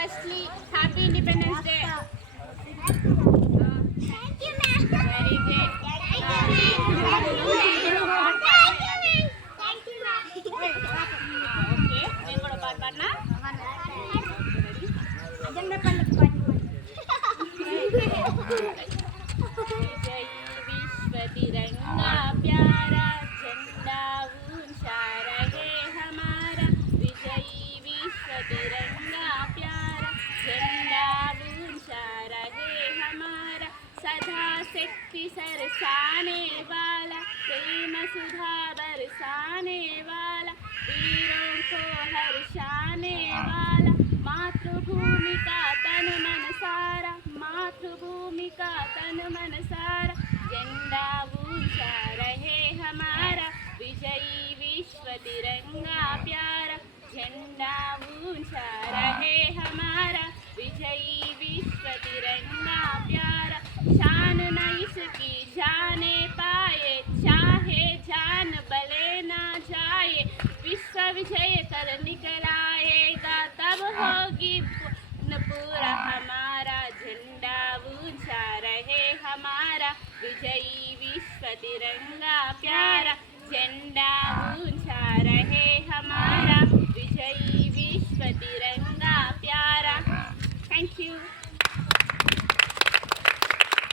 Firstly, Happy Independence Day. Thank you, ma'am. Very good. Thank you, ma'am. Okay. నేను కూడా పాట పాడనా? జెండా పండుగ जय विश्व तिरंगा प्यारा झंडा ऊंचा रहे हमारा विजयी विश्व तिरंगा प्यारा झंडा ऊंचा रहे हमारा सदा शक्ति सरसाने वाला प्रेम सुधा बरसाने वाला वीरों को हर्षाने वाला मातृभूमि का तन मन सारा मातृभूमि का तन मन सारा झंडा ऊंचा रहे हमारा विजयी विश्व तिरंगा प्यारा झंडा ऊंचा रहे हमारा विजयी विश्व तिरंगा प्यारा शान न इसकी जाने पाए चाहे जान बले ना जाए विश्व विजय कर निकलाएगा तब होगी पूरा हमारा झंडा ऊंचा रहे हमारा विजयी विश्व तिरंगा प्यारा झंडा ऊंचा